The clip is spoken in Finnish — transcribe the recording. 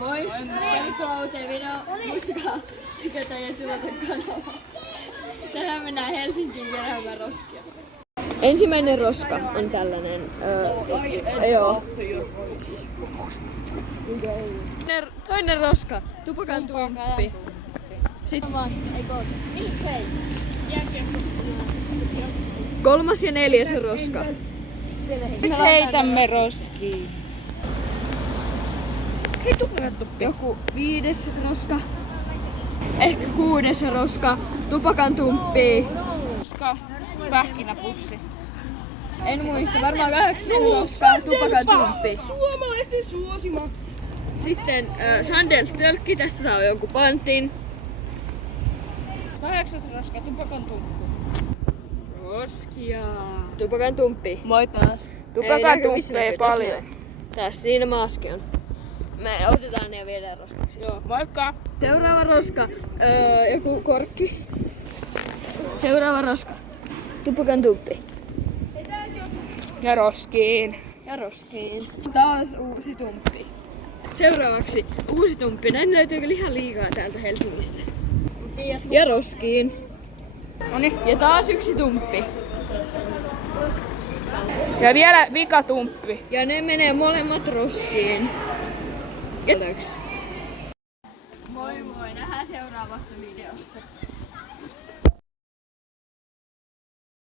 Moi! Tervetuloa uuteen videoon. Muistakaa tykätä ja tilata kanavaa. Tänään mennään Helsinkiin keräämään roskia. Ensimmäinen roska on tällainen. Joo. Toinen roska, tupakan tumppi. Sitten vaan, miksei? Kolmas ja neljäs roska. Nyt heitämme roskiin. Hei, tupakan tumppi. Joku 5. roska. Ehkä 6. roska, tupakan tumppi. Roska, pähkinäpussi. En muista, varmaan 8. roska, tupakan tumppi. Suomalaisten suosima. Sitten Sandels-tölkki, tästä saa jonkun pantin. 8. roska, tupakan tumppi. Roskia. Tupakan tumppi. Moi taas. Tupakan tumppi ei paljon. Tässä siinä maski on. Me otetaan ne ja viedään roskaksi. Joo, moikka. Seuraava roska. Joku korkki. Seuraava roska. Tupakan tumppi. Ja roskiin. Ja roskiin. Taas uusi tumppi. Seuraavaksi uusi tumppi. Näin löytyy kyllä ihan liikaa täältä Helsingistä. Ja roskiin. Noniin. Ja taas yksi tumppi. Ja vielä vikatumppi. Ja ne menee molemmat roskiin. Ja moi moi, nähdään seuraavassa videossa.